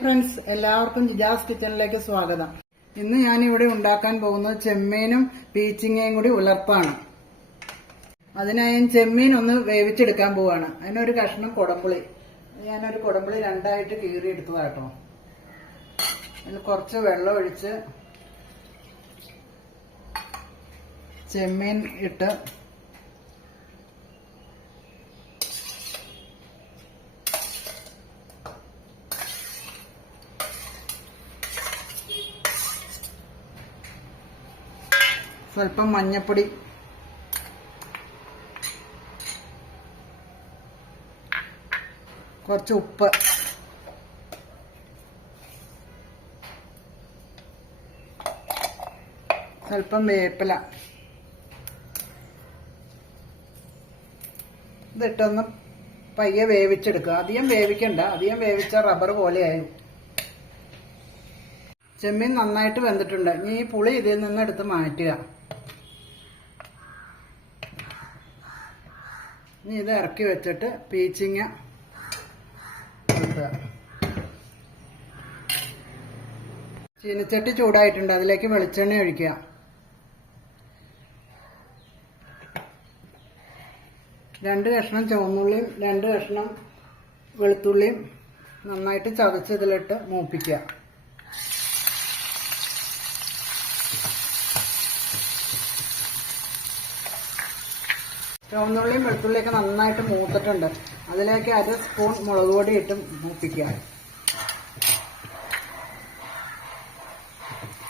Friends എല്ലാവർക്കും ജിജാസ് കിച്ചണിലേക്ക് സ്വാഗതം. ഇന്ന് ഞാൻ ഇവിടെ ഉണ്ടാക്കാൻ പോകുന്നത് ചെമ്മീനും പീച്ചിങ്ങയും കൂടി ഉലർപ്പാണ്. അതിനായി ഞാൻ ചെമ്മീൻ ഒന്ന് വേവിച്ചെടുക്കാൻ പോവാണ്. അതിനൊരു കഷ്ണം കുടമ്പുളി ഞാനൊരു കുടമ്പുളി രണ്ടായിട്ട് കീറി എടുത്തതാട്ടോ അതിൽ കുറച്ച് വെള്ളം ഒഴിച്ച് ചെമ്മീൻ ഇട്ട് സ്വല്പം മഞ്ഞപ്പൊടി. കുറച്ച് ഉപ്പ്. സ്വല്പം വേപ്പില. ഇതിട്ടൊന്ന് പയ്യെ വേവിച്ചെടുക്കുക. അധികം വേവിക്കണ്ട. അധികം വേവിച്ച റബ്ബർ പോലെയായി. ചെമ്മീൻ നന്നായിട്ട് വെന്തിട്ടുണ്ട്. ഇനി ഈ പുളി ഇതിൽ നിന്ന് എടുത്ത് മാറ്റുക. ഇനി ഇത് ഇറക്കി വെച്ചിട്ട് പീച്ചിങ്ങ ചീനച്ചട്ടി ചൂടായിട്ടുണ്ട് അതിലേക്ക് വെളിച്ചെണ്ണ ഒഴിക്കുക. രണ്ട് കഷ്ണം ചുവന്നുള്ളിയും രണ്ട് കഷ്ണം വെളുത്തുള്ളിയും നന്നായിട്ട് ചതച്ച് ഇതിലിട്ട് മൂപ്പിക്കുക. ചുവന്നുള്ളിയും വെളുത്തുള്ളിയൊക്കെ നന്നായിട്ട് മൂത്തിട്ടുണ്ട്. അതിലേക്ക് അര സ്പൂൺ മുളക് പൊടി ഇട്ട് മൂപ്പിക്കുക.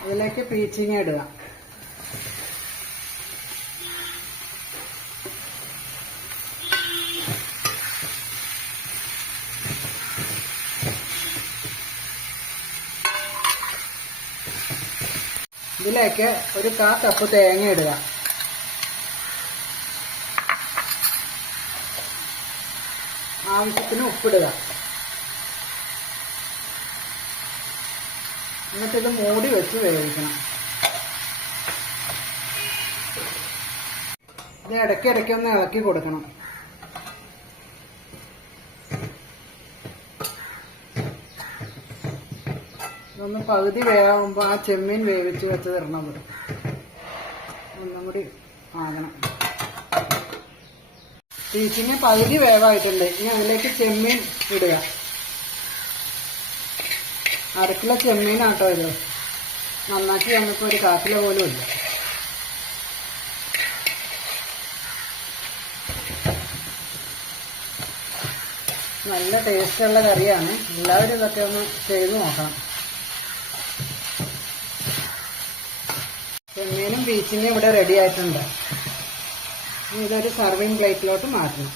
അതിലേക്ക് പീച്ചിങ്ങ ഇടുക. ഇതിലേക്ക് ഒരു കാ കപ്പ് തേങ്ങ ഇടുക. ആവശ്യത്തിന് ഉപ്പിടുക. എന്നിട്ടിത് മൂടി വെച്ച് വേവിക്കണം. ഇത് ഇടയ്ക്ക് ഇടയ്ക്ക് ഒന്ന് ഇളക്കി കൊടുക്കണം. ഇതൊന്ന് പകുതി വേവുമ്പോൾ ആ ചെമ്മീൻ വേവിച്ച് വെച്ച് തരണം ഒന്നും കൂടി ആകണം. ടീച്ചിങ് പകുതി വേവായിട്ടുണ്ട്. ഇനി അതിലേക്ക് ചെമ്മീൻ ഇടുക. അരക്കിലോ ചെമ്മീനാട്ടോ ഇത്. നന്നാക്കി ഞങ്ങൾക്ക് ഒരു കാക്കില പോലും ഇല്ല. നല്ല ടേസ്റ്റുള്ള കറിയാണ്. എല്ലാവരും ഇതൊക്കെ ഒന്ന് ചെയ്ത് നോക്കാം ചെമ്മീനും ബീച്ചിനും ഇവിടെ റെഡി ആയിട്ടുണ്ട്. ഇതൊരു സർവിങ് പ്ലേറ്റിലോട്ട് മാറ്റണം.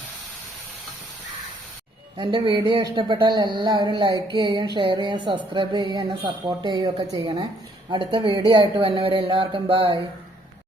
എന്റെ വീഡിയോ ഇഷ്ടപ്പെട്ടാൽ എല്ലാവരും ലൈക്ക് ചെയ്യുകയും ഷെയർ ചെയ്യുകയും സബ്സ്ക്രൈബ് ചെയ്യുകയും എന്നെ സപ്പോർട്ട് ചെയ്യുകയൊക്കെ ചെയ്യണേ. അടുത്ത വീഡിയോ ആയിട്ട് വന്നവരെ എല്ലാവർക്കും ബായ്